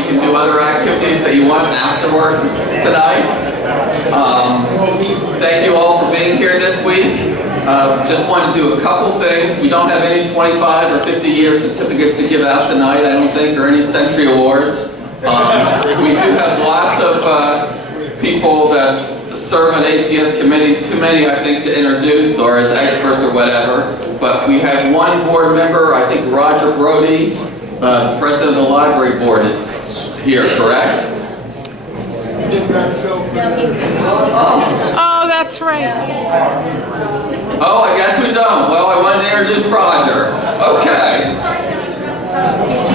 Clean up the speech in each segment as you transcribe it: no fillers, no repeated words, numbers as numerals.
you can do other activities that you want afterward tonight. Thank you all for being here this week. Just want to do a couple things. We don't have any 25 or 50-year certificates to give out tonight, I don't think, or any Century Awards. We do have lots of people that serve on APS committees, too many, I think, to introduce, or as experts or whatever. But we have one board member, I think Roger Brody, the president of the library board, is here, correct? Oh, that's right. Oh, I guess we don't. Well, I wanted to introduce Roger. Okay.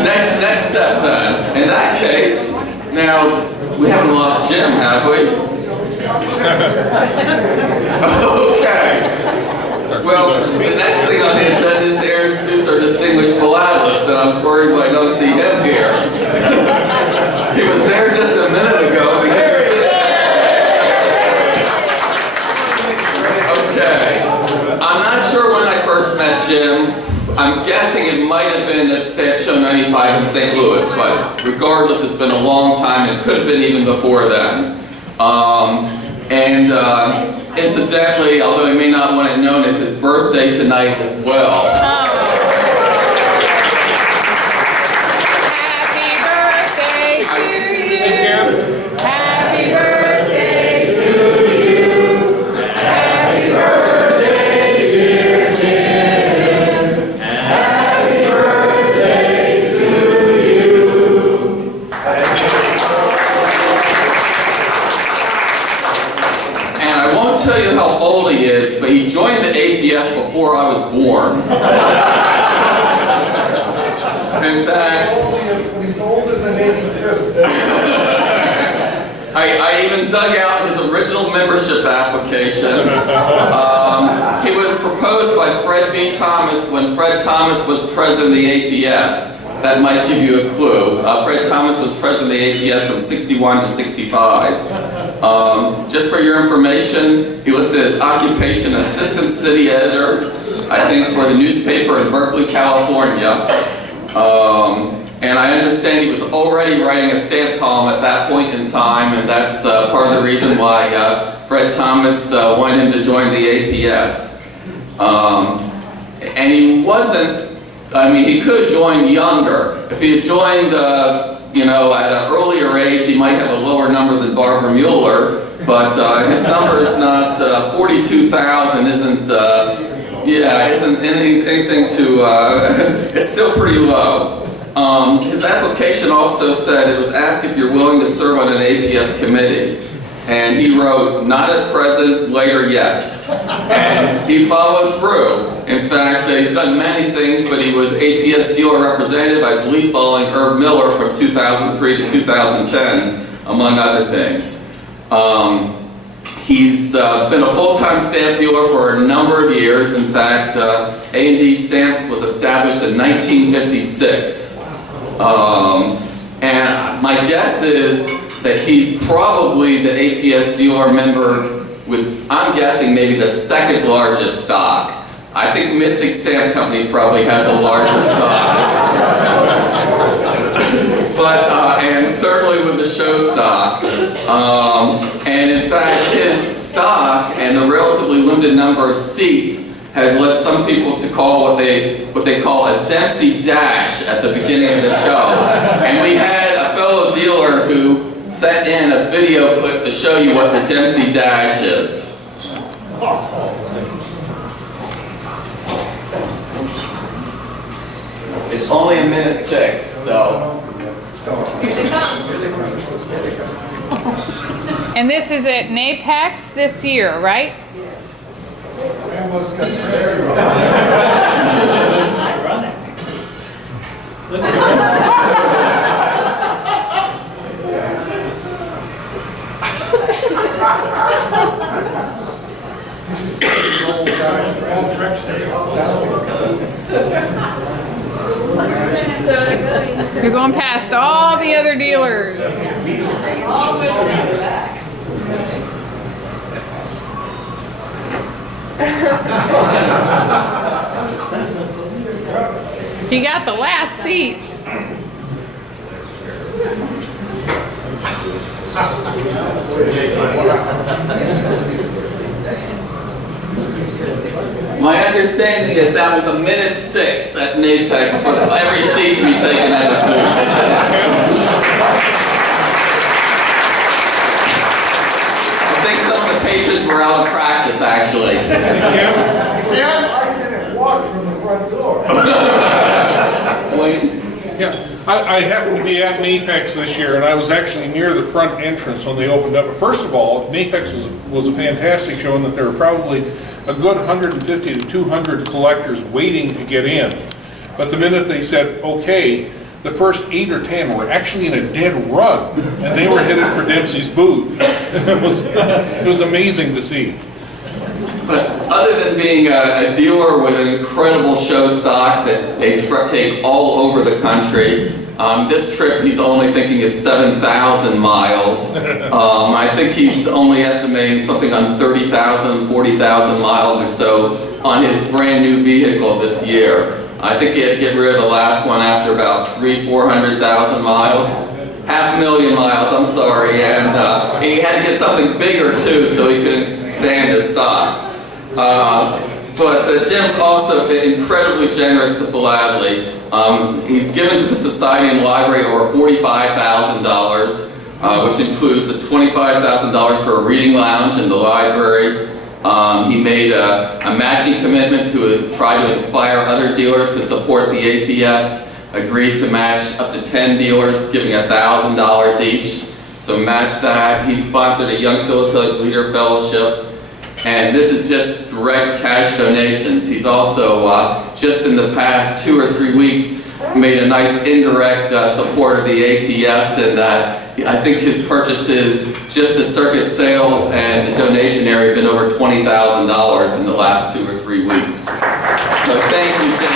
Next step then. In that case, now, we haven't lost Jim, have we? Okay. Well, the next thing on the agenda is to introduce our distinguished philatelist, and I was worried when I don't see him here. He was there just a minute ago because okay. I'm not sure when I first met Jim. I'm guessing it might have been at Stamp Show 95 in St. Louis, but regardless, it's been a long time. It could have been even before then. Incidentally, although you may not want it known, it's his birthday tonight as well. Happy birthday to you. Happy birthday to you. Happy birthday, dear Jim. Happy birthday to you. And I won't tell you how old he is, but he joined the APS before I was born. In fact, he's older than 82. I even dug out his original membership application. He was proposed by Fred B. Thomas when Fred Thomas was president of the APS. That might give you a clue. Fred Thomas was president of the APS from 61 to 65. Just for your information, he listed his occupation assistant city editor, I think, for the newspaper in Berkeley, California. And I understand he was already writing a stamp column at that point in time, and that's part of the reason why Fred Thomas wanted him to join the APS. And he wasn't, I mean, he could join younger. If he had joined, you know, at an earlier age, he might have a lower number than Barbara Mueller, but his number is not, 42,000 isn't, isn't anything to, it's still pretty low. His application also said it was asked if you're willing to serve on an APS committee. And he wrote, not at present, later, yes. And he followed through. In fact, he's done many things, but he was APS dealer representative, I believe, following Irv Miller from 2003 to 2010, among other things. He's been a full-time stamp dealer for a number of years. In fact, A&D Stamps was established in 1956. And my guess is that he's probably the APS dealer member with, I'm guessing, maybe the second largest stock. I think Mystic Stamp Company probably has a larger stock. But, and certainly with the show stock. And in fact, his stock and the relatively limited number of seats has led some people to call what they call a Dempsey dash at the beginning of the show. And we had a fellow dealer who sent in a video clip to show you what the Dempsey dash is. It's only 1:06, so. And this is at NAPEX this year, right? I almost got married. You're going past all the other dealers. You got the last seat. My understanding is that was a minute 6 at Napex for every seat to be taken at his booth. I think some of the patrons were out of practice, actually. I didn't walk from the front door. Wayne? Yeah, I happened to be at NAPEX this year, and I was actually near the front entrance when they opened up. First of all, NAPEX was a fantastic show in that there were probably a good 150 to 200 collectors waiting to get in. But the minute they said, okay, the first 8 or 10 were actually in a dead run, and they were headed for Dempsey's booth. It was amazing to see. But other than being a dealer with an incredible show stock that they take all over the country, this trip he's only thinking is 7,000 miles. I think he's only estimating something on 30,000, 40,000 miles or so on his brand new vehicle this year. I think he had to get rid of the last one after about 400,000 miles. 500,000 miles, I'm sorry, and he had to get something bigger too so he could expand his stock. But Jim's also been incredibly generous to Philately. He's given to the Society and Library over $45,000, which includes the $25,000 for a reading lounge in the library. He made a matching commitment to try to inspire other dealers to support the APS. Agreed to match up to 10 dealers, giving $1,000 each. So match that. He sponsored a Young Philatelic Leader Fellowship. And this is just direct cash donations. He's also, just in the past 2 or 3 weeks, made a nice indirect support of the APS, and I think his purchases, just to circuit sales and the donation area, have been over $20,000 in the last 2 or 3 weeks. So thank you, Jim.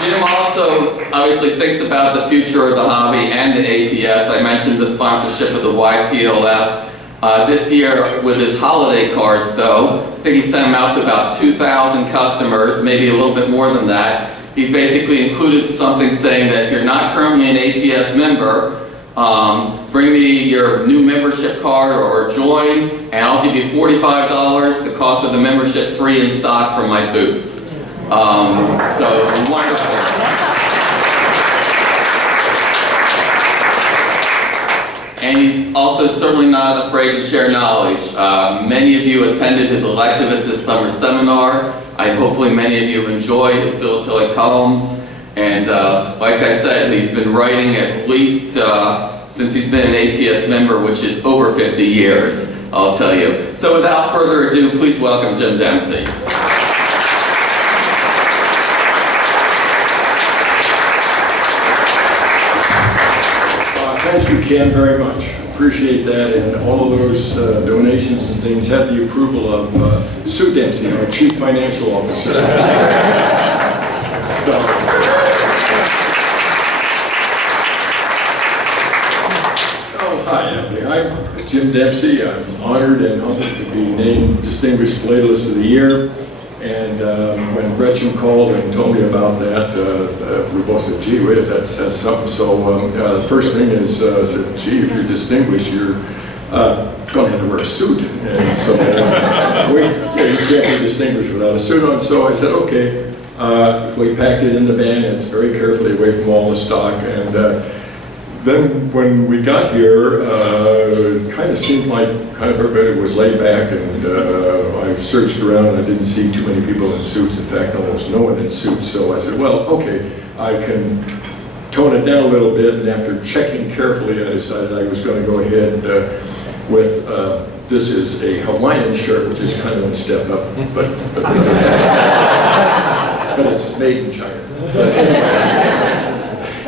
Jim also obviously thinks about the future of the hobby and the APS. I mentioned the sponsorship of the YPLF. This year, with his holiday cards, though, I think he sent them out to about 2,000 customers, maybe a little bit more than that. He basically included something saying that if you're not currently an APS member, bring me your new membership card or join, and I'll give you $45, the cost of the membership free in stock from my booth. So wonderful. And he's also certainly not afraid to share knowledge. Many of you attended his elective at this summer seminar. Hopefully many of you enjoy his philatelic columns. And like I said, he's been writing at least since he's been an APS member, which is over 50 years, I'll tell you. So without further ado, please welcome Jim Dempsey. Thank you, Ken, very much. Appreciate that, and all of those donations and things had the approval of Sue Dempsey, our Chief Financial Officer. Hi, Anthony. I'm Jim Dempsey. I'm honored and humbled to be named Distinguished Philatelist of the Year. And when Gretchen called and told me about that, we both said, gee whiz, that's something. So the first thing is, I said, gee, if you're distinguished, you're going to have to wear a suit. And so you can't be distinguished without a suit on. So I said, okay. We packed it in the van. It's very carefully away from all the stock. And then when we got here, it kind of seemed like everybody was laid back, and I searched around and I didn't see too many people in suits. In fact, almost no one in suits. So I said, well, okay, I can tone it down a little bit. And after checking carefully, I decided I was going to go ahead with, this is a Hawaiian shirt, which is kind of a step up, but it's made in China.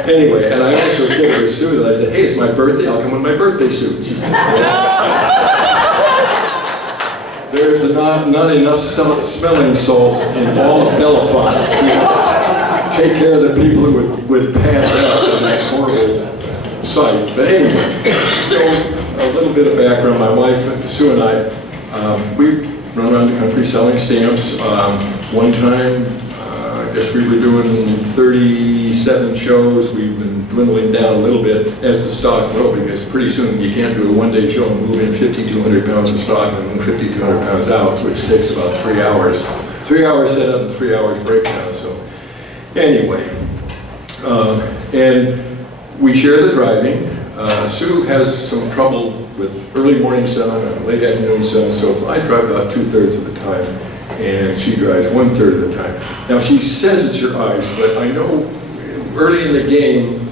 Anyway, and I also gave her a suit, and I said, hey, it's my birthday, I'll come with my birthday suit. She said, there's not enough smelling salts in all of Belafonte to take care of the people who would pass out in that horrible sight. But anyway, so a little bit of background. My wife, Sue, and I, we run around the country selling stamps. One time, guess we were doing 37 shows. We've been dwindling down a little bit as the stock will, because pretty soon you can't do a one-day show and move in 5,200 pounds of stock and move 5,200 pounds out, which takes about 3 hours. 3 hours setup and 3 hours breakdown. So anyway, and we share the driving. Sue has some trouble with early morning sun and late afternoon sun, so I drive about 2/3 of the time, and she drives 1/3 of the time. Now she says it's her eyes, but I know early in the game,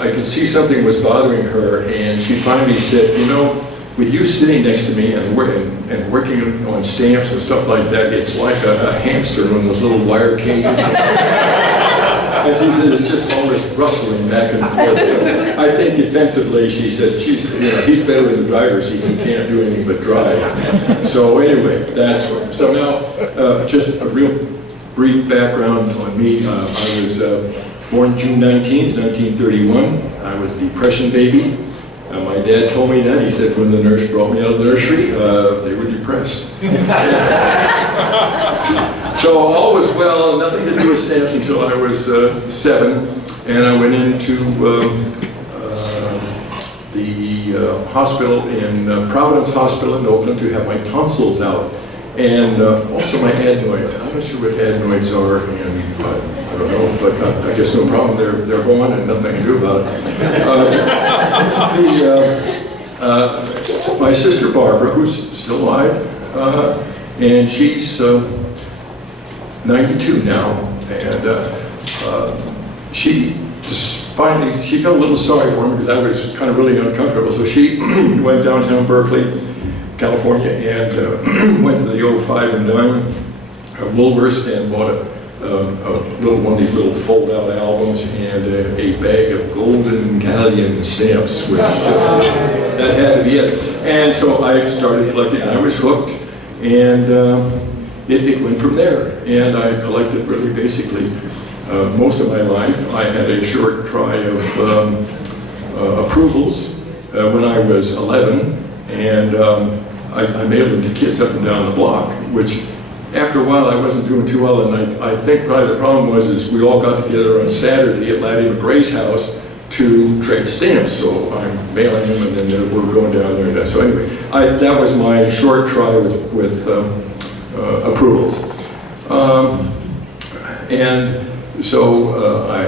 I could see something was bothering her, and she finally said, you know, with you sitting next to me and working on stamps and stuff like that, it's like a hamster in those little wire cages. And she said, it's just always rustling back and forth. So I think defensively, she said, he's better than the driver, so he can't do anything but drive. So anyway, that's what. So now, just a real brief background on me. I was born June 19th, 1931. I was a Depression baby. My dad told me that. He said when the nurse brought me out of the nursery, they were depressed. So all was well, nothing to do with stamps until I was 7, and I went into the hospital in Providence Hospital in Oakland to have my tonsils out, and also my adenoids. I'm not sure what adenoids are, and I don't know, but I guess no problem. They're gone, and nothing I can do about it. My sister Barbara, who's still alive, and she's 92 now, and she finally, she felt a little sorry for me because I was kind of really uncomfortable, so she went downtown Berkeley, California, and went to the 05 and dime Woolworths and bought a little one of these little fold-out albums and a bag of golden galleon stamps, which that had to be it. And so I started collecting, and I was hooked, and it went from there, and I collected really basically most of my life. I had a short try of approvals when I was 11, and I mailed them to kids up and down the block, which after a while I wasn't doing too well, and I think probably the problem was we all got together on Saturday at Laddie McRae's house to trade stamps, so I'm mailing them, and then we're going down there. And so anyway, that was my short try with approvals. And so I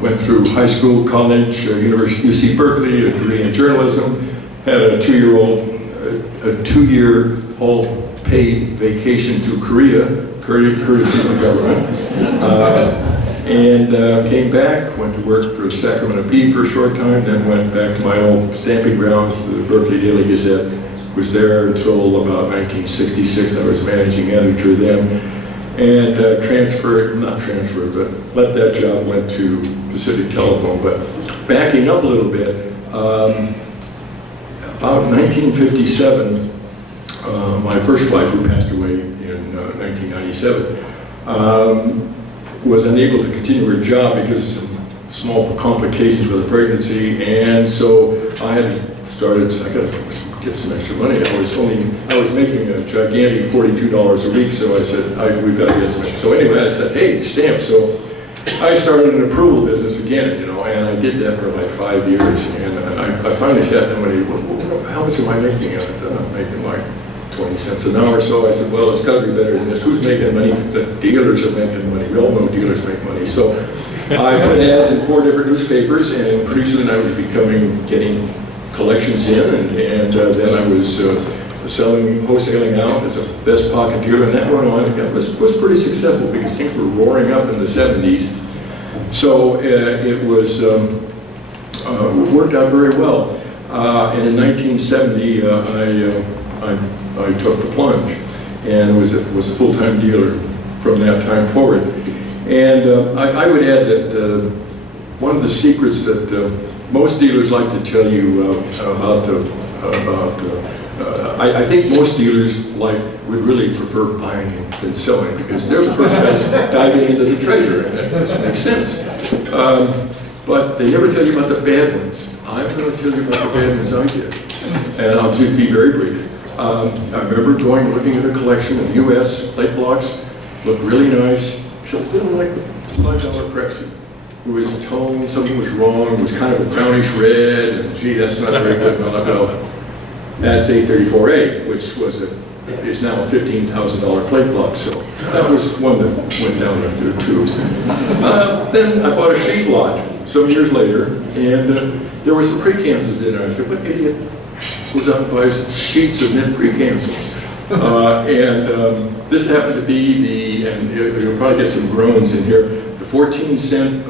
went through high school, college, University, UC Berkeley, a degree in journalism, had a two-year all-paid vacation to Korea, courtesy of the government, and came back, went to work for Sacramento Bee for a short time, then went back to my old stamping grounds, the Berkeley Daily Gazette. Was there until about 1966. I was managing editor then, and not transferred, but left that job, went to Pacific Telephone. But backing up a little bit, about 1957, my first wife, who passed away in 1997, was unable to continue her job because of some small complications with the pregnancy, and so I had started, I got to get some extra money. I was making a gigantic $42 a week, so I said, we've got to get some extra. So anyway, I said, hey, stamps. So I started an approval business again, and I did that for like 5 years, and I finally sat down and how much am I making? I said, I'm making like 20 cents an hour. So I said, well, it's got to be better than this. Who's making money? The dealers are making money. We all know dealers make money. So I put ads in 4 different newspapers, and pretty soon I was getting collections in, and then I was wholesaling out as a best pocket dealer, and that went on. It was pretty successful because things were roaring up in the 70s. So it was worked out very well. And in 1970, I took the plunge, and was a full-time dealer from that time forward. And I would add that one of the secrets that most dealers like to tell you I think most dealers would really prefer buying than selling, because they're the first guys diving into the treasure, and that doesn't make sense. But they never tell you about the bad ones. I'm going to tell you about the bad ones I did, and I'll just be very brief. I remember looking at a collection of U.S. plate blocks, looked really nice, It's a little like the $5 Prexy. It was toned, something was wrong, it was kind of a brownish red, and gee, that's not very good. Well, that's 834A, which is now a $15,000 plate block, so that was one that went down the tubes. Then I bought a sheet lot some years later, and there were some precancels in there. I said, what idiot goes out and buys sheets of knit precancels? This happened to be and you'll probably get some groans in here, the 14-cent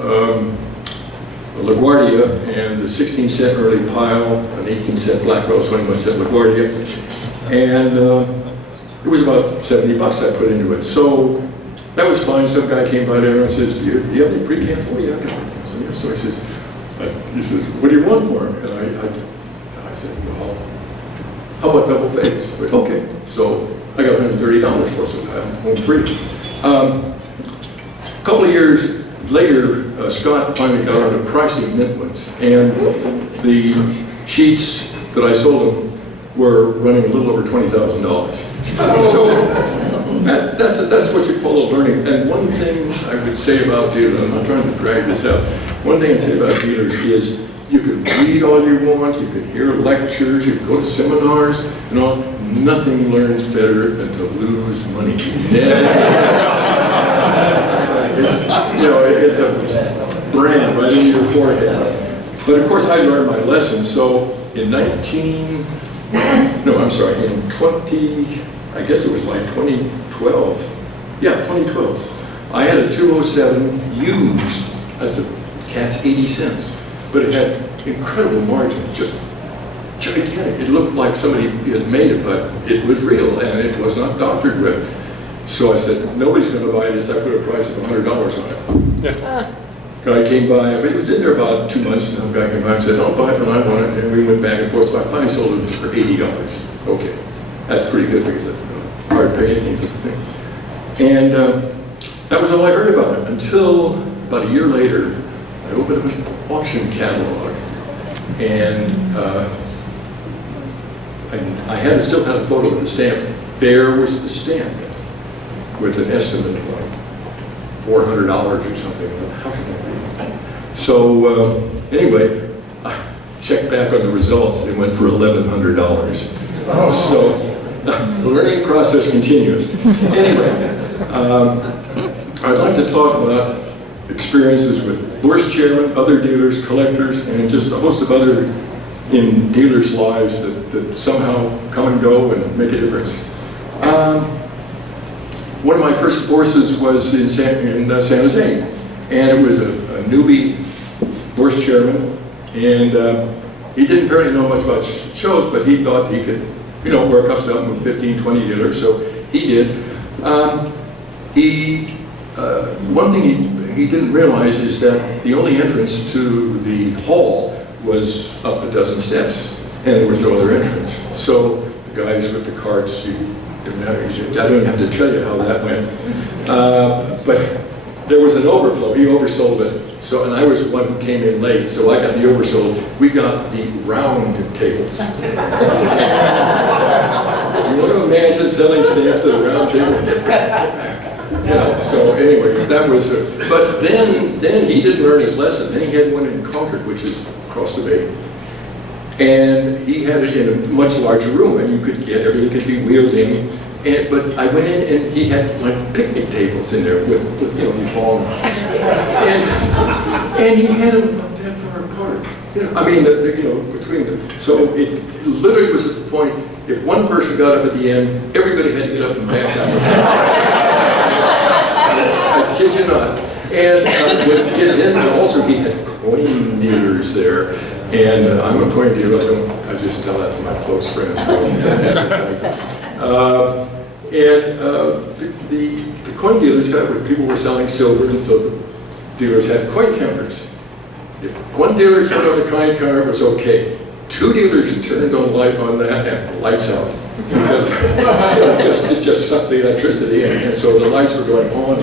LaGuardia and the 16-cent early pile, an 18-cent Blackwell, 21-cent LaGuardia. And it was about 70 bucks I put into it. So that was fine. Some guy came by there and says, do you have any pre-cancel? Oh, yeah, I got pre-cancel. Yes. So he says, what do you want for him? And I said, well, how about double phase? But, okay. So I got $130 for it, so I'm home free. A couple of years later, Scott finally got on to pricing knit ones. And the sheets that I sold him were running a little over $20,000. So that's what you call a learning. And one thing I could say about dealers, I'm not trying to drag this out, one thing I'd say about dealers is you can read all you want, you can hear lectures, you can go to seminars, and all. Nothing learns better than to lose money. It's a brand right into your forehead. But of course I learned my lesson. So in 2012, I had a 207 used. That's a cat's 80 cents. But it had incredible margin, just gigantic. It looked like somebody had made it, but it was real and it was not doctored with. So I said, nobody's going to buy this. I put a price of $100 on it. Yeah. Guy came by, but it was in there about 2 months, and the guy came by and said, I'll buy it when I want it. And we went back and forth, so I finally sold it for $80. Okay, that's pretty good because that's hard to pay anything for the thing. And that was all I heard about it until about a year later, I opened up an auction catalog, and I still had a photo of the stamp. There was the stamp with an estimate of like $400 or something. How can that be? So anyway, I checked back on the results. It went for $1,100. So the learning process continues. Anyway, I'd like to talk about experiences with bourse chairmen, other dealers, collectors, and just a host of other in dealers' lives that somehow come and go and make a difference. One of my first bourses was in San Jose, and it was a newbie bourse chairman, and he didn't apparently know much about shows, but he thought he could, work up something with 15, 20 dealers, so he did. One thing he didn't realize is that the only entrance to the hall was up a dozen steps, and there was no other entrance. So the guys with the carts, I don't have to tell you how that went. But there was an overflow. He oversold it. So, and I was the one who came in late, so I got the oversold. We got the round tables. You want to imagine selling stamps at a round table? So anyway, that was, but then he didn't learn his lesson. Then he had one in Concord, which is across the bay. And he had it in a much larger room, and you could get, everything could be wheeled in. But I went in, and he had like picnic tables in there with these long, and he had them not that far apart. Between them. So it literally was at the point, if one person got up at the end, everybody had to get up and back down. I kid you not. And then also he had coin dealers there. And I'm a coin dealer. I just tell that to my close friends. The coin dealers people were selling silver, and so the dealers had coin counters. If one dealer turned on the coin counter, it was okay. Two dealers turned on the light on that, and lights out, because it just sucked the electricity in, and so the lights were going on.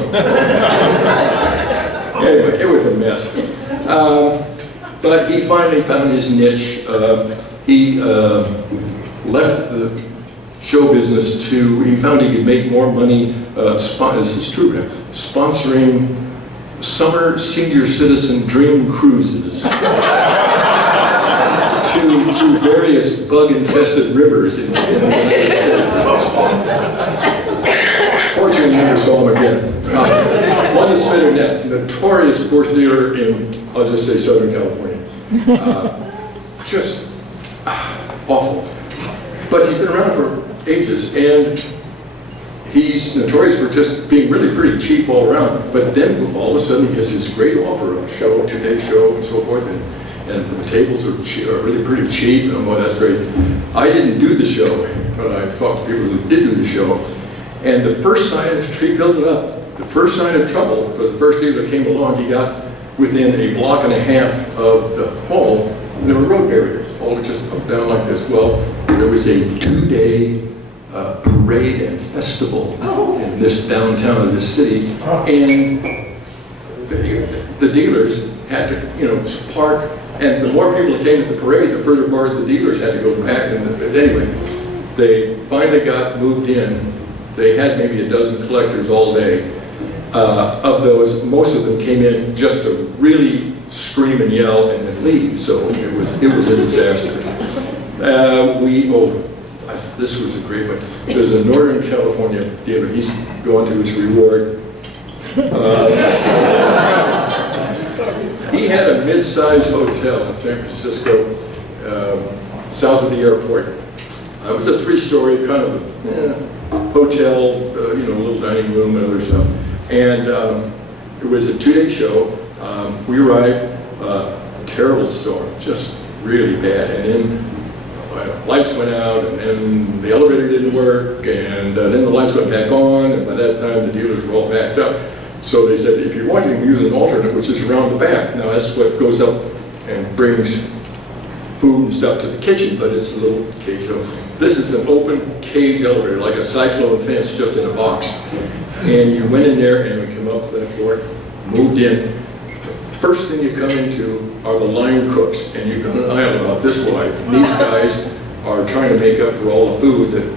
Anyway, it was a mess. But he finally found his niche. He left the show business he found he could make more money, this is true, sponsoring summer senior citizen dream cruises to various bug-infested rivers in the United States. Fortunately, never saw him again. Won the Spitter Net, notorious horse dealer in, I'll just say, Southern California. Just awful. But he's been around for ages, and he's notorious for just being really pretty cheap all around. But then all of a sudden he has this great offer of a show, a 2-day show, and so forth, and the tables are really pretty cheap, and well, that's great. I didn't do the show, but I talked to people who did do the show, and the first sign of he filled it up. The first sign of trouble, for the first dealer that came along, he got within a block and a half of the hall, and there were road barriers, all just up down like this. Well, there was a 2-day parade and festival in this downtown of this city, and the dealers had to, park. And the more people that came to the parade, the further apart the dealers had to go back. And anyway, they finally got moved in. They had maybe a dozen collectors all day. Of those, most of them came in just to really scream and yell and then leave. So it was a disaster. This was a great one. There's a Northern California dealer. He's going to his reward. He had a mid-sized hotel in San Francisco, south of the airport. It was a 3-story kind of hotel, a little dining room and other stuff. And it was a 2-day show. We arrived, terrible storm, just really bad. And then lights went out, and then the elevator didn't work, and then the lights went back on, and by that time the dealers were all backed up. So they said, if you want, you can use an alternate, which is around the back. Now that's what goes up and brings food and stuff to the kitchen, but it's a little cage. So this is an open cage elevator, like a cyclone fence, just in a box. And you went in there, and we came up to that floor, moved in. The first thing you come into are the line cooks, and you've got an aisle about this wide. And these guys are trying to make up for all the food that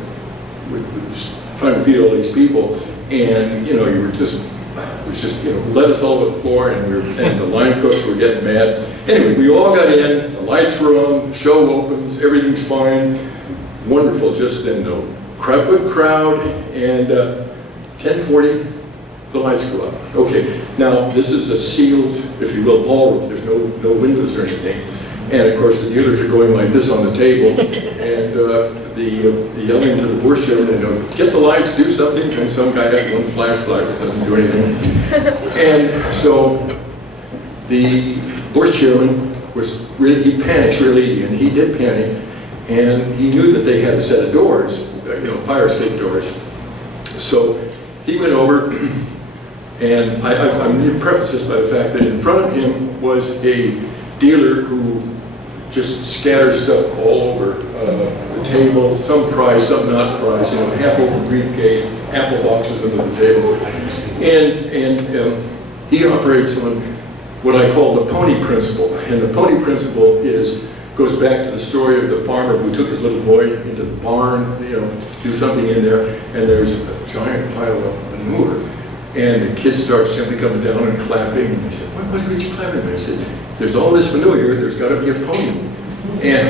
we're trying to feed all these people. And you were just. It was just, lettuce all over the floor, and the line cooks were getting mad. Anyway, we all got in, the lights were on, the show opens, everything's fine. Wonderful, just then, good crowd, and 10:40, the lights go up. Okay, now this is a sealed, if you will, ballroom. There's no windows or anything. And of course, the dealers are going like this on the table, and the yelling to the horse show, get the lights, do something, and some guy had one flashlight that doesn't do anything. And so the horse chairman he panics real easy, and he did panic, and he knew that they had a set of doors, fire escape doors. So he went over, and I'm going to preface this by the fact that in front of him was a dealer who just scatters stuff all over the table, some prize, some not prize, half open briefcase, apple boxes under the table. And he operates on what I call the pony principle. And the pony principle goes back to the story of the farmer who took his little boy into the barn, to do something in there, and there's a giant pile of manure. And the kids start simply coming down and clapping, and they said, what are you clapping about? He said, there's all this manure here, there's got to be a pony. And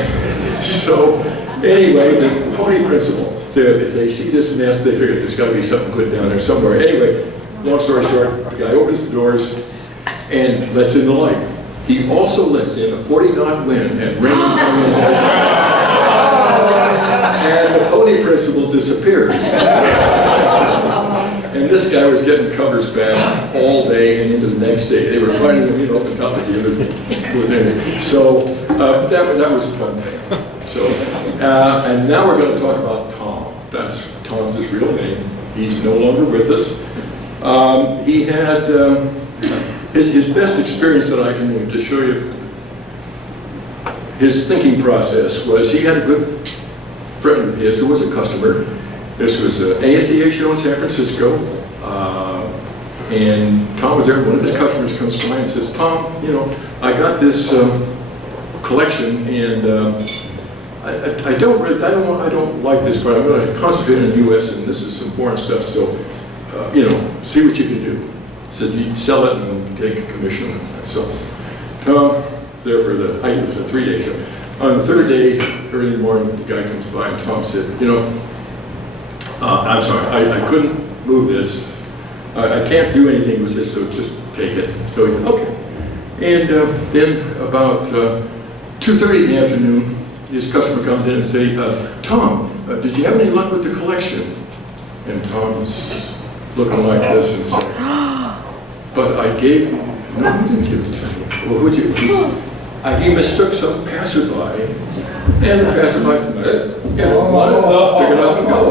so, anyway, this is the pony principle. If they see this mess, they figure there's got to be something good down there somewhere. Anyway, long story short, the guy opens the doors and lets in the light. He also lets in a 40-knot wind and rain coming in. And the pony principle disappears. And this guy was getting covers back all day and into the next day. They were finding him, up the top of the other. So that was a fun thing. So, and now we're going to talk about Tom. Tom's his real name. He's no longer with us. He had his best experience that I can to show you his thinking process was he had a good friend of his who was a customer. This was an ASDA show in San Francisco, and Tom was there. One of his customers comes by and says, Tom, I got this collection, and I don't like this part. I'm going to concentrate on the U.S. and this is some foreign stuff. So, see what you can do. said you'd sell it and take a commission. So Tom, there for the, it was a 3-day show. On the 3rd day, early morning, the guy comes by and Tom said, I'm sorry, I couldn't move this. I can't do anything with this, so just take it. So he said, okay. And then about 2:30 in the afternoon, his customer comes in and say, Tom, did you have any luck with the collection? And Tom's looking like this and said, but I gave, no, he didn't give it to me. Well, who'd you? He mistook some passerby, and the passerby said, pick it up and go.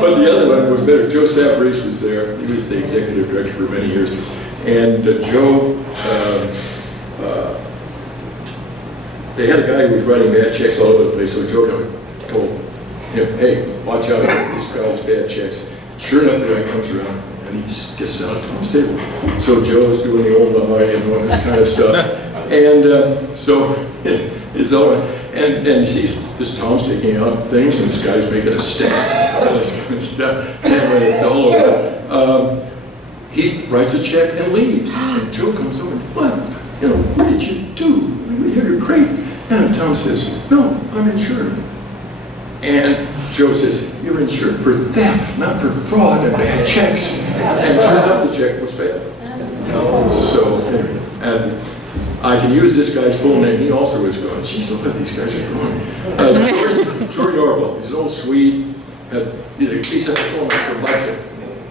But the other one was better. Joe Savarese was there. He was the executive director for many years. And Joe, they had a guy who was writing bad checks all over the place, so Joe told him, hey, watch out, this guy's bad checks. Sure enough, the guy comes around and he gets down at Tom's table. So Joe's doing the old eye and all this kind of stuff. And so it's all, and you see this Tom's taking out things and this guy's making a stack, all this kind of stuff, and when it's all over, he writes a check and leaves. And Joe comes over and, what did you do? You're great. And Tom says, no, I'm insured. And Joe says, you're insured for theft, not for fraud and bad checks. And sure enough, the check was bad. So, anyway, and I can use this guy's full name. He also is going, geez, look at these guys are going. Troy Norville, he's an old Swede. He's a former from London.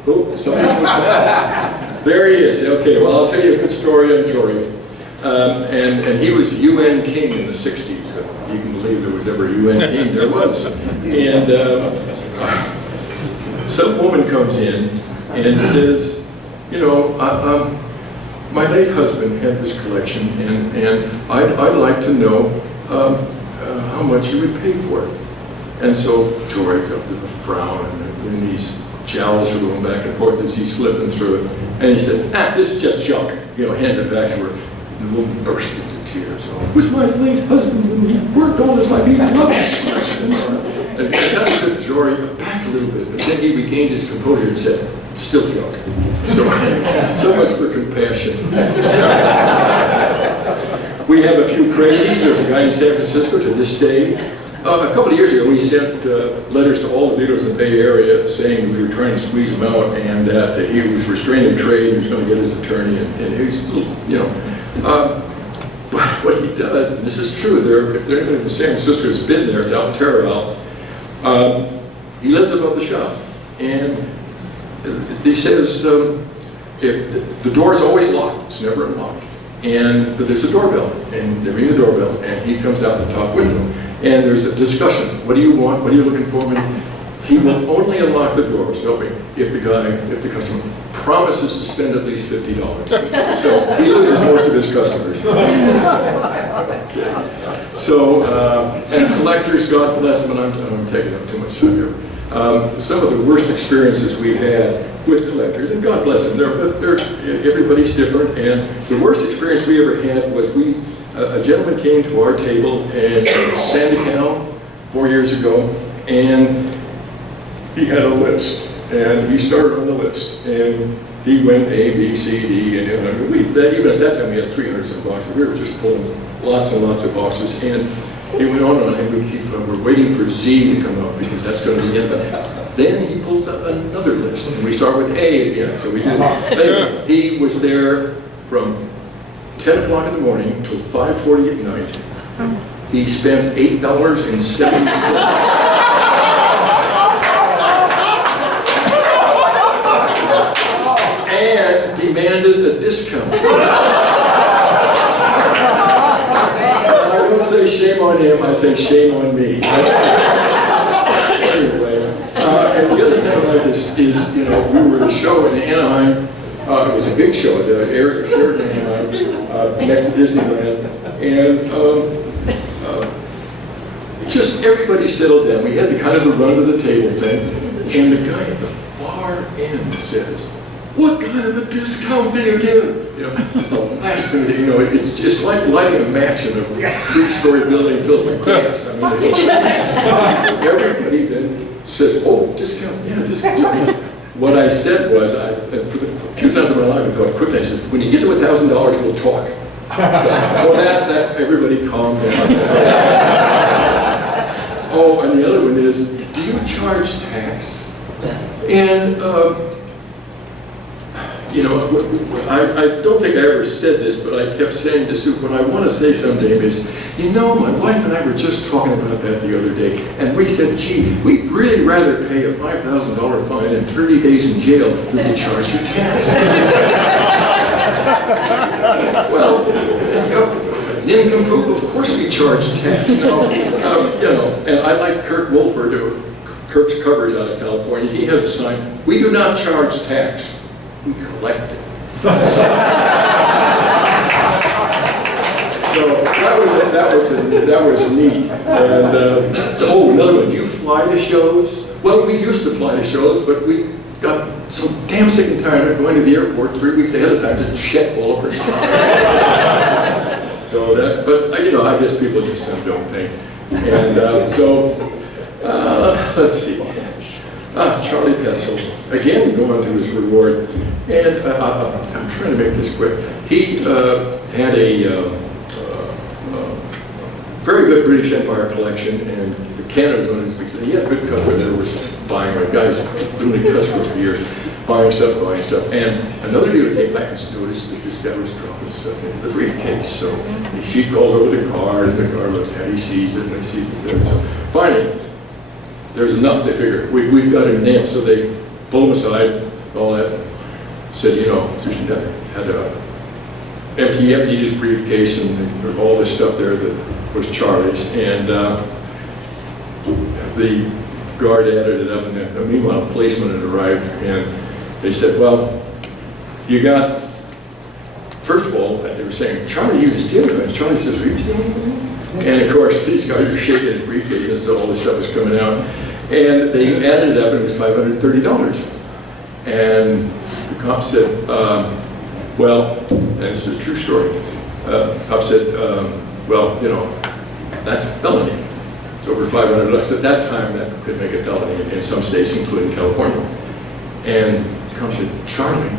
Oh, something puts that. There he is. Okay, well, I'll tell you a good story on Troy. And he was UN king in the 60s. You can believe there was ever a UN king, there was. And some woman comes in and says, my late husband had this collection, and I'd like to know how much you would pay for it. And so Troy, up with a frown, and these jowls are going back and forth as he's flipping through it. And he said, this is just junk. Hands it back to her. And the woman burst into tears. It was my late husband, and he worked all his life. He loved this collection. And that took Jory back a little bit, but then he regained his composure and said, it's still junk. So much for compassion. We have a few crazies. There's a guy in San Francisco to this day. A couple of years ago, we sent letters to all the dealers in the Bay Area saying we were trying to squeeze him out and that he was restraining trade, he was going to get his attorney, and he was, but what he does, and this is true, if there anybody in San Francisco has been there, it's out in Terraville, he lives above the shop, and he says if the door is always locked, it's never unlocked, but there's a doorbell, and they ring the doorbell, and he comes out the top window. And there's a discussion. What do you want? What are you looking for? He will only unlock the doors, if the customer promises to spend at least $50. So he loses most of his customers. So, and collectors, God bless them, and I'm taking up too much time here. Some of the worst experiences we had with collectors, and God bless them, everybody's different, and the worst experience we ever had was a gentleman came to our table in Sandytown 4 years ago, and he had a list, and he started on the list, and he went A, B, C, D, and even at that time we had 300 some boxes. We were just pulling lots and lots of boxes, and it went on, and we're waiting for Z to come up because that's going to be it. Then he pulls up another list, and we start with A again. So we did. Anyway, he was there from 10 o'clock in the morning till 5:40 at night. He spent $8.70. And demanded a discount. And I don't say shame on him, I say shame on me. Anyway, and the other thing about this is, we were at a show in Anaheim. It was a big show, the area here in Anaheim, next to Disneyland, and just everybody settled down. We had the kind of a run to the table thing, and the guy at the far end says, "What kind of a discount do you give?" It's the last thing that it's just like lighting a match in a 3-story building filled with gas. Everybody then says, "Oh, discount, yeah, discount." What I said was, for the few times in my life, I thought, quickly, I said, when you get to $1,000, we'll talk. So that everybody calmed down. Oh, and the other one is, do you charge tax? And, you know, I don't think I ever said this, but I kept saying to Sue, what I want to say someday is, you know, my wife and I were just talking about that the other day, and we said, gee, we'd really rather pay a $5,000 fine and 30 days in jail than to charge you tax. Well, nincompoop, of course we charge tax. No, you know, and I like Kirk Wolford, Kirk's covers out of California. He has a sign, we do not charge tax, we collect it. So that was neat. And so, oh, another one. Do you fly to shows? Well, we used to fly to shows, but we got so damn sick and tired of going to the airport 3 weeks ahead of time to check all of our stuff. So that, but you know, I guess people just don't think. And let's see. Charlie Petzel, again, going to his reward. And I'm trying to make this quick. He had a very good British Empire collection, and Canada's one of his big. He had a good cover. There was buying, or guys doing customers for years, buying stuff. And another dude came back and noticed that this guy was dropping stuff into the briefcase. So she calls over the car, and the car looks at it, he sees it, and he sees it. So finally, there's enough, they figure, we've got him nailed. So they pull him aside, all that, said, you know, just had emptied his briefcase, and there's all this stuff there that was Charlie's. And the guard added it up, and meanwhile, a policeman had arrived, and they said, well, you got, first of all, they were saying, Charlie, he was stealing things. Charlie says, are you stealing things? And of course, these guys are shaking his briefcase, and so all this stuff is coming out. And they added it up, and it was $530. And the cop said, well, and this is a true story. The cop said, well, you know, that's a felony. It's over $500. At that time, that could make a felony in some states, including California. And the cop said, Charlie,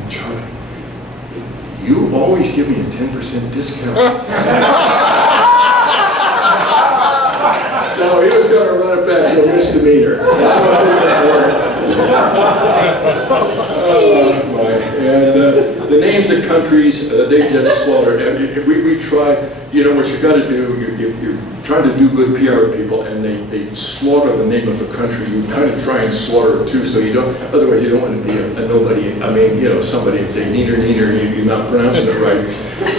you always give me a 10% discount. So he was going to run it back to a misdemeanor. I don't think that worked. Oh, boy. And the names of countries, they just slaughtered. We try, you know what you got to do, you're trying to do good PR with people, and they slaughter the name of a country. You kind of try and slaughter it too, so you don't, otherwise you don't want to be a nobody. I mean, you know, somebody and say, neener, you're not pronouncing it right.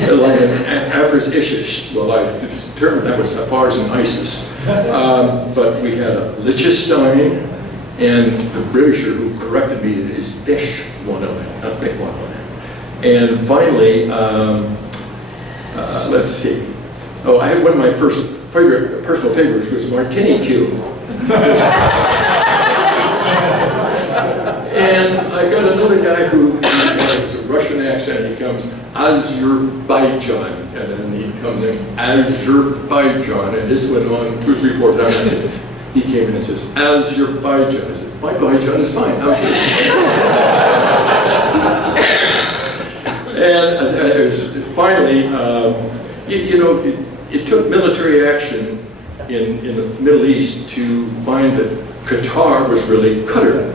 Like an Afris Ishish, well, I've determined that was as far as an ISIS. But we had a Liechtenstein, and the Britisher who corrected me is Bish one of them, not Bick one of them. And finally, let's see. Oh, I had one of my first personal favorites was Martini Cube. And I got another guy who has a Russian accent. He comes, Azerbaijan, and then he comes in, Azerbaijan, and this went on 2, 3, 4 times. I said, he came in and says, Azerbaijan. I said, my Bajan is fine. And finally, you know, it took military action in the Middle East to find that Qatar was really Qatar.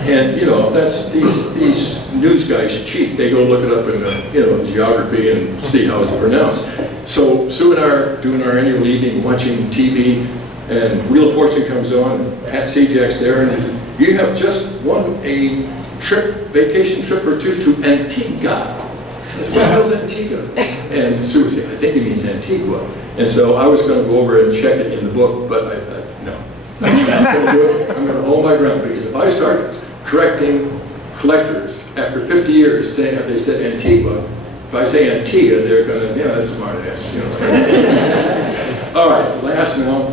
And you know, that's these news guys cheat. They go look it up in the geography and see how it's pronounced. So Sue and I are doing our annual evening, watching TV, and Wheel of Fortune comes on, and Pat Sajak's there, and you have just won a vacation trip or two to Antigua. I said, what the hell's Antigua? And Sue would say, I think it means Antigua. And so I was going to go over and check it in the book, but no. I'm going to do it. I'm going to hold my ground, because if I start correcting collectors after 50 years saying if they said Antigua, if I say Antigua, they're going to, yeah, that's a smart ass, you know. All right, last now,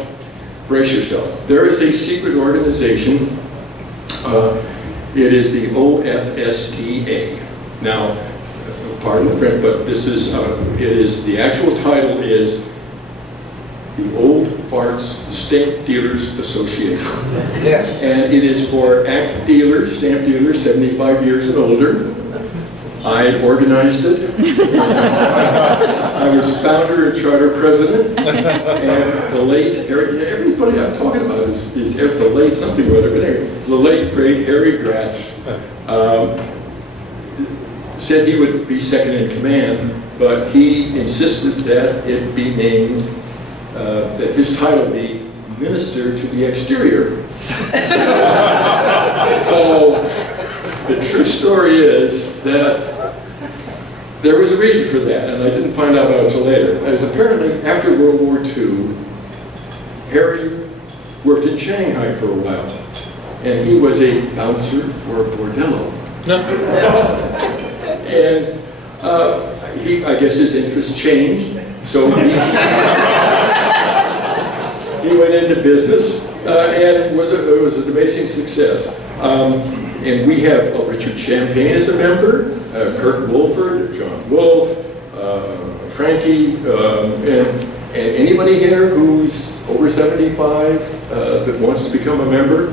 brace yourself. There is a secret organization. It is the OFSDA. Now, pardon the French, but this is, the actual title is the Old Farts Stamp Dealers Association. Yes. And it is for act dealers, stamp dealers, 75 years and older. I organized it. I was founder and charter president. And the late Harry, everybody I'm talking about is the late something or other, but anyway, the late great Harry Gratz said he would be second in command, but he insisted that it be named, that his title be Minister to the Exterior. So the true story is that there was a reason for that, and I didn't find out about it until later. As apparently, after World War II, Harry worked in Shanghai for a while, and he was a bouncer for a bordello. And I guess his interests changed, so he went into business, and it was an amazing success. And we have Richard Champagne as a member, Kurt Wolford, John Wolfe, Frankie, and anybody here who's over 75 that wants to become a member.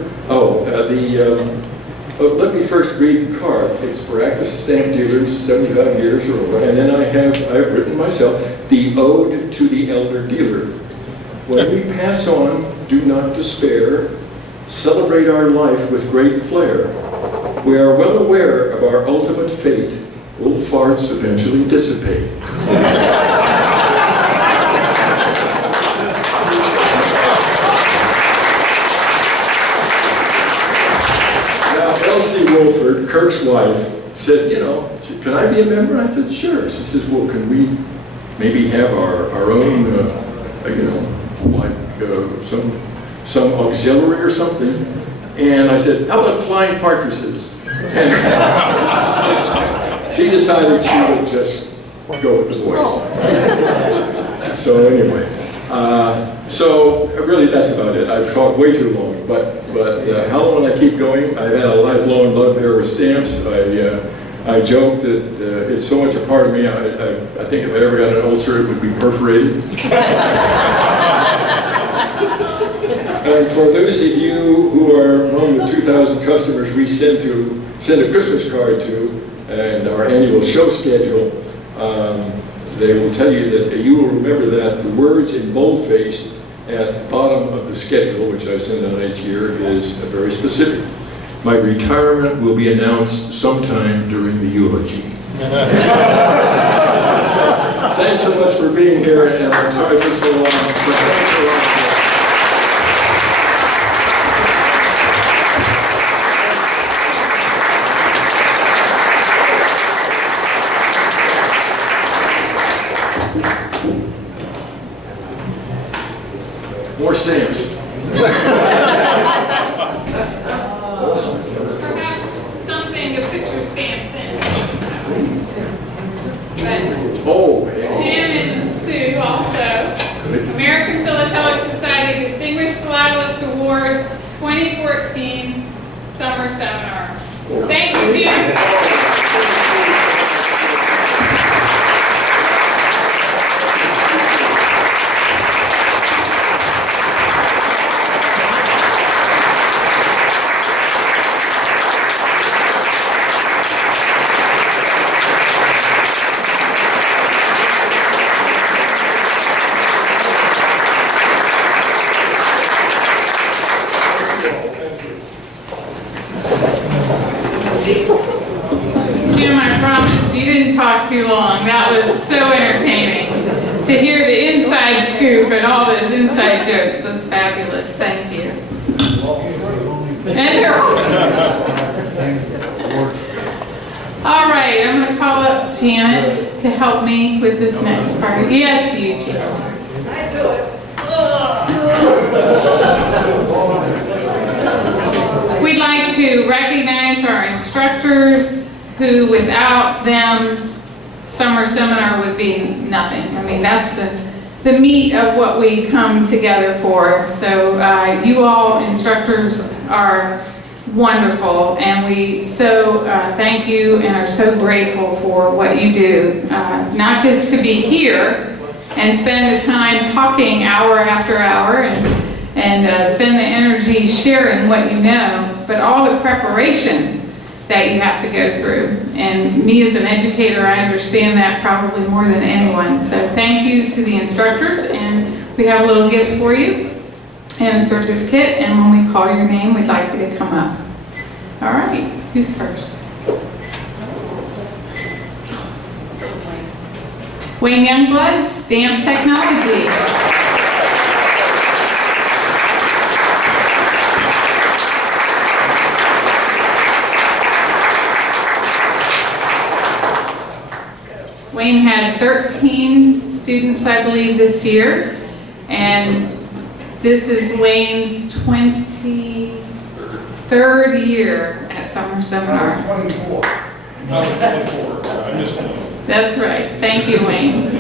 Let me first read the card. It's for active stamp dealers, 75 years or over. And then I've written myself, the Ode to the Elder Dealer. When we pass on, do not despair. Celebrate our life with great flair. We are well aware of our ultimate fate. Old farts eventually dissipate. Elsie Wolford, Kirk's wife, said, can I be a member? I said, sure. She says, well, can we maybe have our own, some auxiliary or something? And I said, how about flying fortresses? And she decided she would just go with the voice. So anyway, so really that's about it. I've talked way too long, but how long will I keep going? I've had a lifelong love affair with stamps. I joke that it's so much a part of me. I think if I ever got an ulcer, it would be perforated. And for those of you who are among the 2,000 customers we send a Christmas card to, and our annual show schedule, they will tell you that you will remember that the words in boldface at the bottom of the schedule, which I send out each year, is very specific. My retirement will be announced sometime during the eulogy. Thanks so much for being here, and I'm sorry it took so long. More stamps. Perhaps something to put your stamps in. But Oh, Jim and Sue also. American Philatelic Society Distinguished Philatelist Award 2014 Summer Seminar. Thank you, Jim. Jim, I promise you didn't talk too long. That was so entertaining. To hear the inside scoop and all those inside jokes was fabulous. Thank you. And they're all right, I'm going to call up Janet to help me with this next part. Yes, you, Janet. We'd like to recognize our instructors who, without them, summer seminar would be nothing. I mean, that's the meat of what we come together for. So you all instructors are wonderful, and we so thank you and are so grateful for what you do. Not just to be here and spend the time talking hour after hour and spend the energy sharing what you know, but all the preparation that you have to go through. And me as an educator, I understand that probably more than anyone. So thank you to the instructors, and we have a little gift for you and a certificate, and when we call your name, we'd like you to come up. All right, who's first? Wayne Youngblood, Stamp Technology. Wayne had 13 students, I believe, this year, and this is Wayne's 23rd year at Summer Seminar. 24. Not 24, I missed one. That's right. Thank you, Wayne.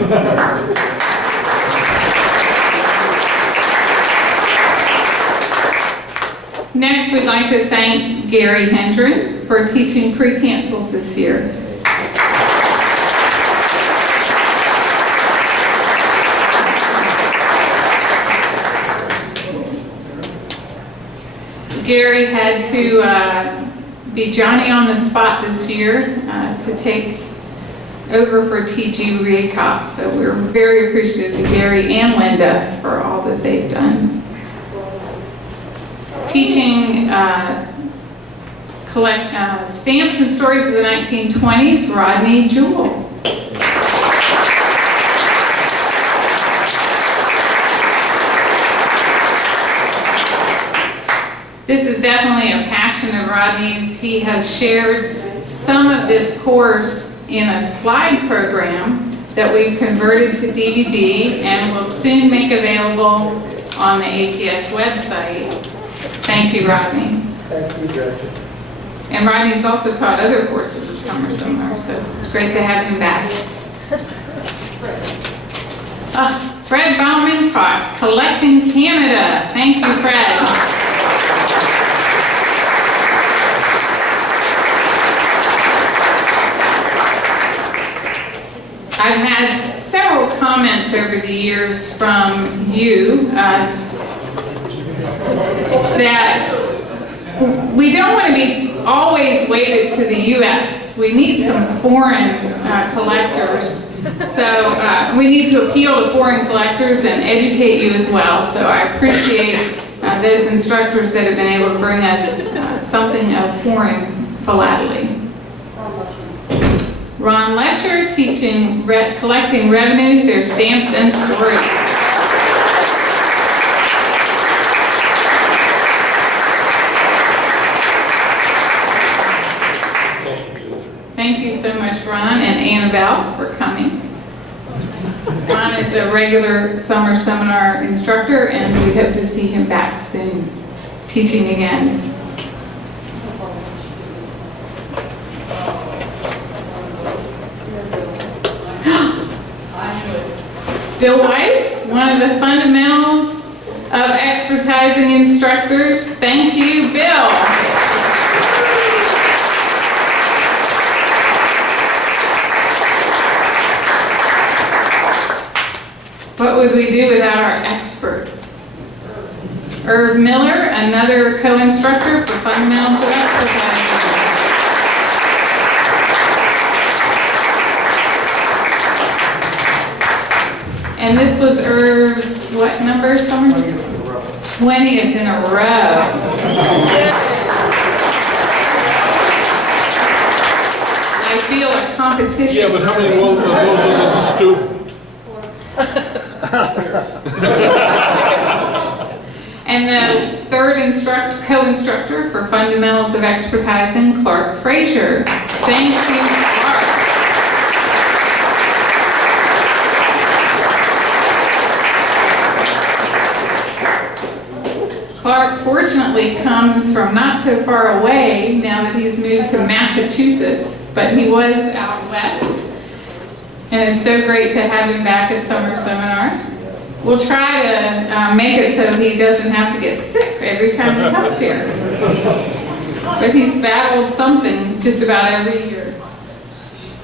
Next, we'd like to thank Gary Hendren for teaching pre-cancels this year. Gary had to be Johnny on the spot this year to take over for T.G. Riekop. So we're very appreciative to Gary and Linda for all that they've done. Teaching stamps and stories of the 1920s, Rodney Jewell. This is definitely a passion of Rodney's. He has shared some of this course in a slide program that we've converted to DVD and will soon make available on the APS website. Thank you, Rodney. Thank you, Gretchen. And Rodney's also taught other courses at Summer Seminar, so it's great to have him back. Fred Bauman taught Collecting Canada. Thank you, Fred. I've had several comments over the years from you that we don't want to be always weighted to the U.S. We need some foreign collectors. So we need to appeal to foreign collectors and educate you as well. So I appreciate those instructors that have been able to bring us something of foreign philately. Ron Lesher teaching collecting revenues, their stamps and stories. Thank you so much, Ron and Annabelle, for coming. Ron is a regular Summer Seminar instructor, and we hope to see him back soon, teaching again. Bill Weiss, one of the fundamentals of expertising instructors. Thank you, Bill. What would we do without our experts? Irv Miller, another co-instructor for fundamentals of expertising. And this was Irv's, what number, Summer? 20th in a row. I feel a competition. Yeah, but how many of those was as a student? And the third co-instructor for fundamentals of expertising, Clark Frazier. Thank you, Clark. Clark fortunately comes from not so far away now that he's moved to Massachusetts, but he was out west. And it's so great to have him back at Summer Seminar. We'll try to make it so he doesn't have to get sick every time he comes here. But he's battled something just about every year.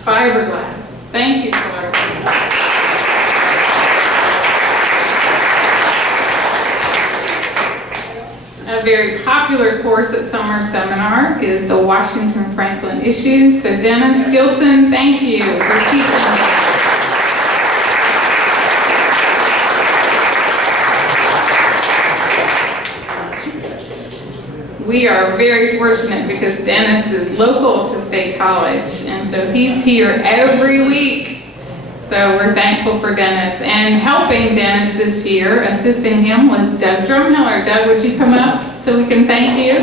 Fiberglass. Thank you, Clark. a very popular course at summer seminar is the Washington Franklin Issues. So Dennis Gilson, thank you for teaching us. We are very fortunate because Dennis is local to State College, and so he's here every week. So we're thankful for Dennis. And helping Dennis this year, assisting him, was Doug Drumheller. Doug, would you come up so we can thank you?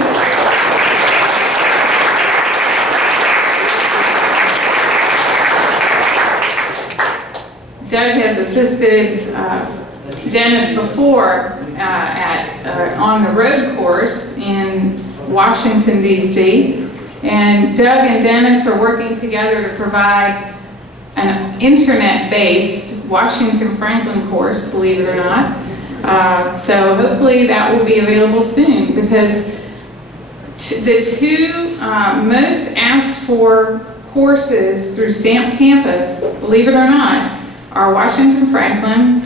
Doug has assisted Dennis before on the road course in Washington, D.C. And Doug and Dennis are working together to provide an internet-based Washington Franklin course, believe it or not. So hopefully that will be available soon, because the two most asked for courses through Stamp Campus, believe it or not, are Washington Franklin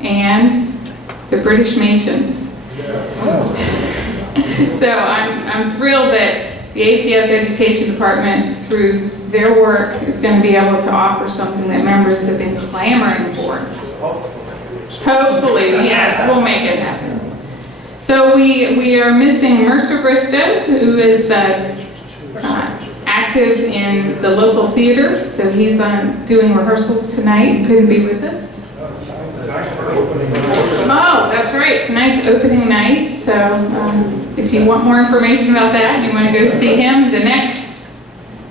and the British Masons. So I'm thrilled that the APS Education Department, through their work, is going to be able to offer something that members have been clamoring for. Hopefully, yes, we'll make it happen. So we are missing Mercer Bristow, who is active in the local theater, so he's doing rehearsals tonight, couldn't be with us. Oh, that's right, tonight's opening night, so if you want more information about that and you want to go see him, the next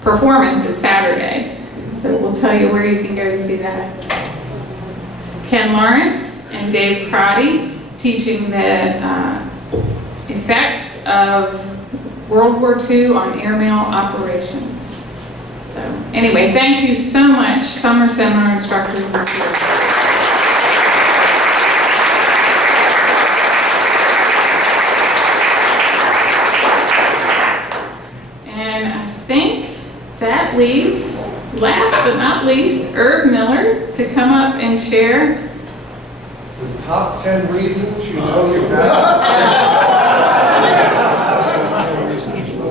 performance is Saturday, so we'll tell you where you can go to see that. Ken Lawrence and Dave Crotty teaching the effects of World War II on airmail operations. So anyway, thank you so much, summer seminar instructors this year. That leaves, last but not least, Herb Miller to come up and share The top 10 reasons you know you're bad.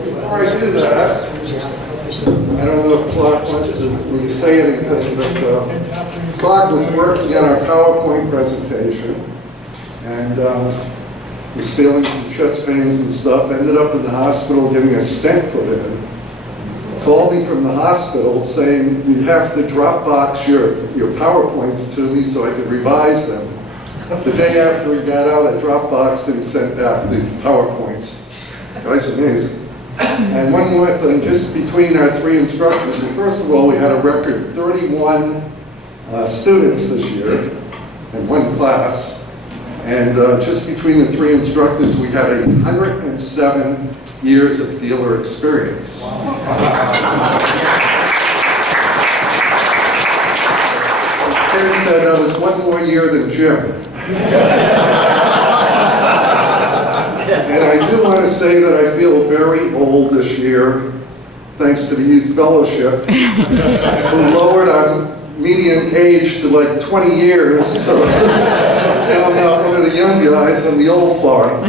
Before I do that, I don't know if Clark wants to say anything, but Clark was working on our PowerPoint presentation and was feeling some chest pains and stuff, ended up in the hospital getting a stent put in. Called me from the hospital saying, you have to Dropbox your PowerPoints to me so I could revise them. The day after he got out, I Dropboxed and he sent back these PowerPoints. Guy's amazing. And one more thing, just between our three instructors. First of all, we had a record 31 students this year in one class. And just between the three instructors, we had 107 years of dealer experience. Ken said that was one more year than Jim. And I do want to say that I feel very old this year, thanks to the Youth Fellowship, who lowered our median age to like 20 years, so now I'm not one of the young guys, I'm the old fart.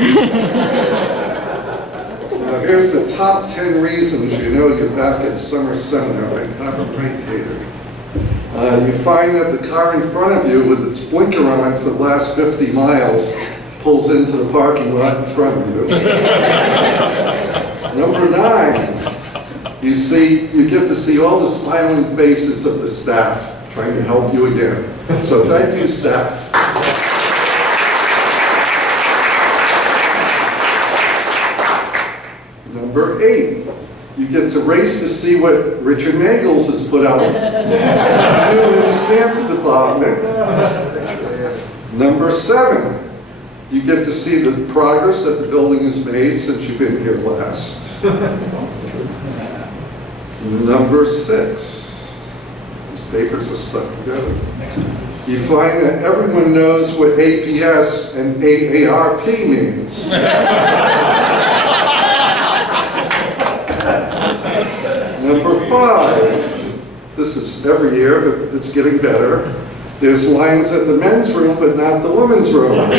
Here's the top 10 reasons you know you're back at summer seminar. I have a great hater. You find that the car in front of you with its blinker on for the last 50 miles pulls into the parking lot in front of you. Number 9, you get to see all the smiling faces of the staff trying to help you again. So thank you, staff. Number 8, you get to race to see what Richard Nagels has put out new in the stamp department. Number 7, you get to see the progress that the building has made since you've been here last. Number 6, these papers are stuck together. You find that everyone knows what APS and AARP means. Number 5, this is every year, but it's getting better. There's lines at the men's room, but not the women's room.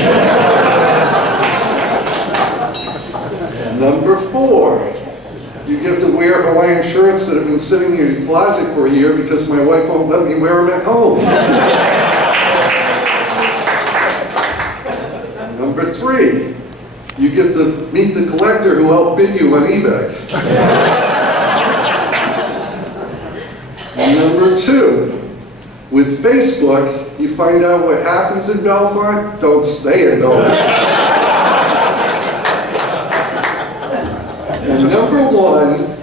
Number 4, you get to wear Hawaiian shirts that have been sitting in your closet for a year because my wife won't let me wear them at home. Number 3, you get to meet the collector who outbid you on eBay. Number 2, with Facebook, you find out what happens in Belfort, don't stay in Belfort. And number 1,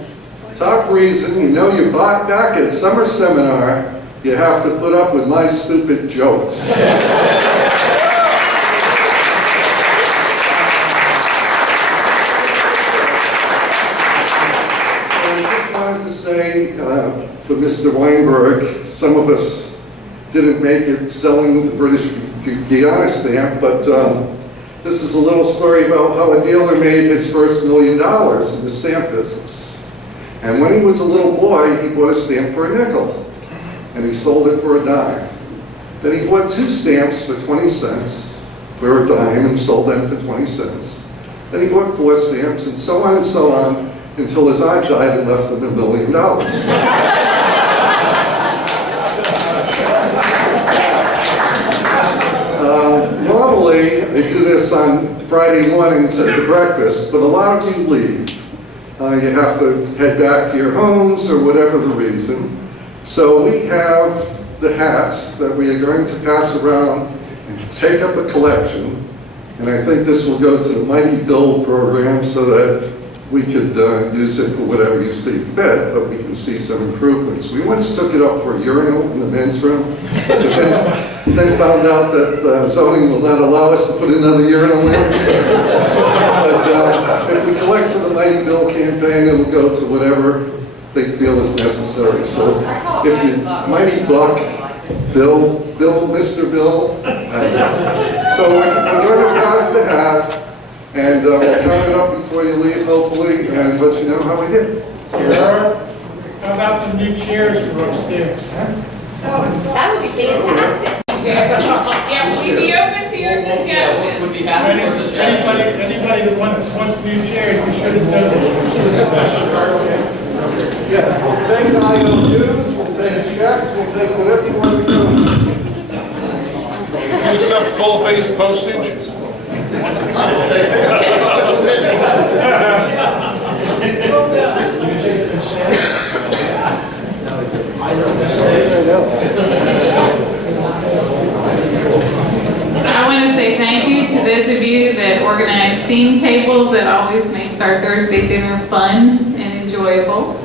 top reason, you know you're back at summer seminar, you have to put up with my stupid jokes. So I just wanted to say, for Mr. Weinberg, some of us didn't make it selling the British Guiana stamp, but this is a little story about how a dealer made his first $1 million in the stamp business. And when he was a little boy, he bought a stamp for a nickel, and he sold it for a dime. Then he bought 2 stamps for 20 cents for a dime and sold them for 20 cents. Then he bought 4 stamps, and so on, until his aunt died and left him $1 million. Normally, I do this on Friday mornings at the breakfast, but a lot of you leave. You have to head back to your homes or whatever the reason. So we have the hats that we are going to pass around and take up a collection. And I think this will go to the Mighty Bill program so that we could use it for whatever you see fit, but we can see some improvements. We once took it up for a urinal in the men's room, but then found out that zoning will not allow us to put another urinal in. But if we collect for the Mighty Bill campaign, it'll go to whatever they feel is necessary. So if you, Mighty Buck, Bill, Mr. Bill. So we're going to pass the hat. And we'll count it up before you leave, hopefully, and let you know how we did. How about some new chairs for upstairs? That would be fantastic. Yeah, we'd be open to your suggestions. Would be happy with suggestions. Anybody that wants new chairs, we should have done it. Yeah, we'll take IOUs, we'll take checks, we'll take whatever you want to do. You accept full-face postage? I want to say thank you to those of you that organize theme tables. That always makes our Thursday dinner fun and enjoyable.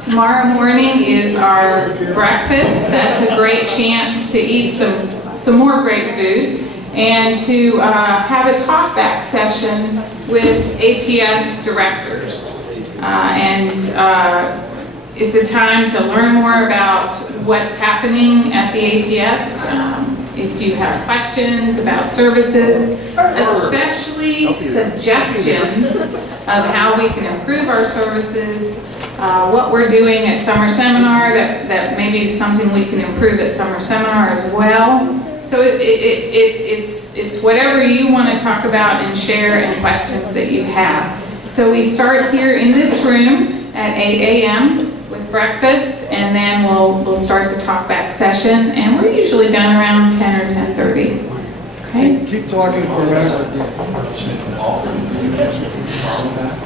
Tomorrow morning is our breakfast. That's a great chance to eat some more great food and to have a talk-back session with APS directors. It's a time to learn more about what's happening at the APS. If you have questions about services, especially suggestions of how we can improve our services, what we're doing at summer seminar, that maybe is something we can improve at summer seminar as well. So it's whatever you want to talk about and share and questions that you have. So we start here in this room at 8 a.m. with breakfast, and then we'll start the talk-back session, and we're usually done around 10 or 10:30. Okay? Keep talking for a minute.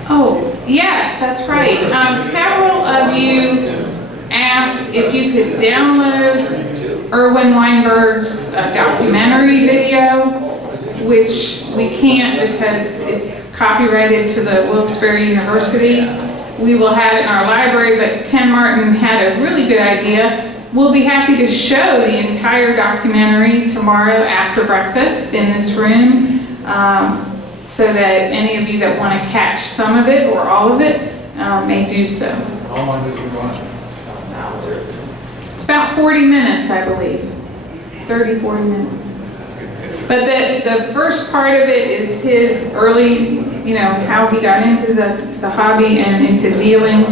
Oh, yes, that's right. Several of you asked if you could download Erwin Weinberg's documentary video, which we can't because it's copyrighted to the Wilkes-Barre University. We will have it in our library, but Ken Martin had a really good idea. We'll be happy to show the entire documentary tomorrow after breakfast in this room, so that any of you that want to catch some of it or all of it may do so. How long did you watch? It's about 40 minutes, I believe. 30, 40 minutes. But the first part of it is his early, how he got into the hobby and into dealing.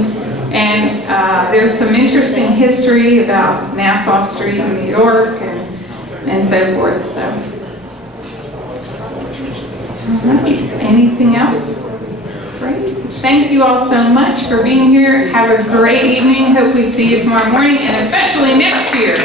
And there's some interesting history about Nassau Street in New York and so forth. So, all right. Anything else? Thank you all so much for being here. Have a great evening. Hope we see you tomorrow morning and especially next year.